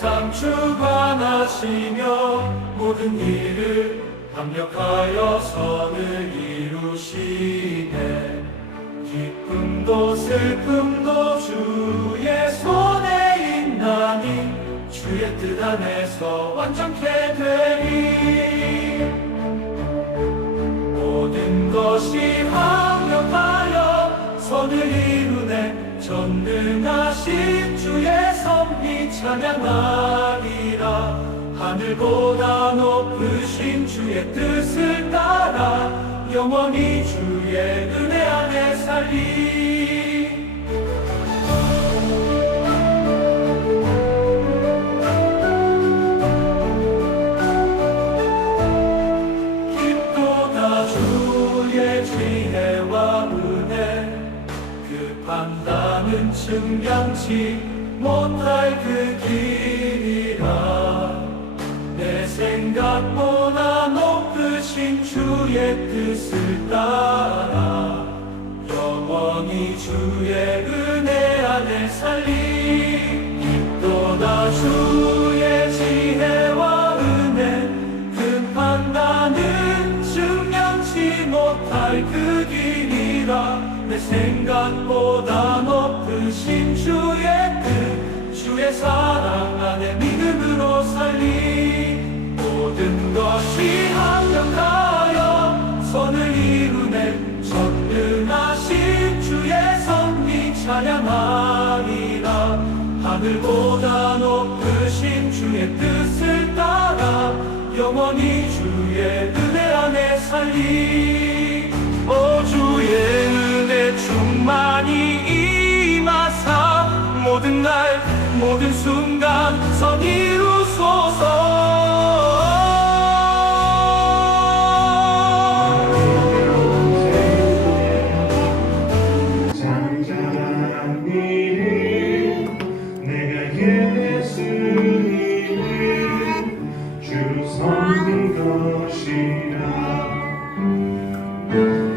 세상 주관하시며 모든 일을 합력하여 선을 이루시네. 기쁨도 슬픔도 주의 손에 있나니 주의 뜻 안에서 완전케 되리. 모든 것이 합력하여 선을 이루네. 섭리 찬양하리라. 하늘보다 높으신 주의 뜻을 따라 영원히 주의 은혜 안에 살리. 깊도다 주의 지혜와 은혜 그 판단은 증량치 못할 그 길이라. 내 생각보다 높으신 주의 뜻을 따라 영원히 주의 은혜 안에 살리. 깊도다 주의 지혜와 은혜 그 판단은 증량치 못할 그 길이라. 내 생각보다 높으신 주의 뜻 사랑 안에 믿음으로 살리 모든 것이 합력하여 선을 이루네. 전능하신 주의 섭리 찬양하리라. 하늘보다 높으신 주의 뜻을 따라 영원히 주의 은혜 안에 살리. 오 주의 모든 순간 선 이루소서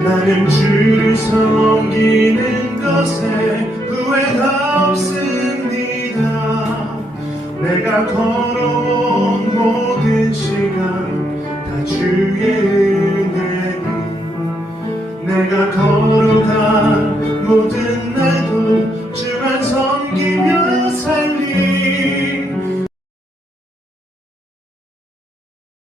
나는 주를 섬기는 것에 후회가 없습니다 내가 걸어온 모든 시간 다 주의 은혜니 내가 걸어간 모든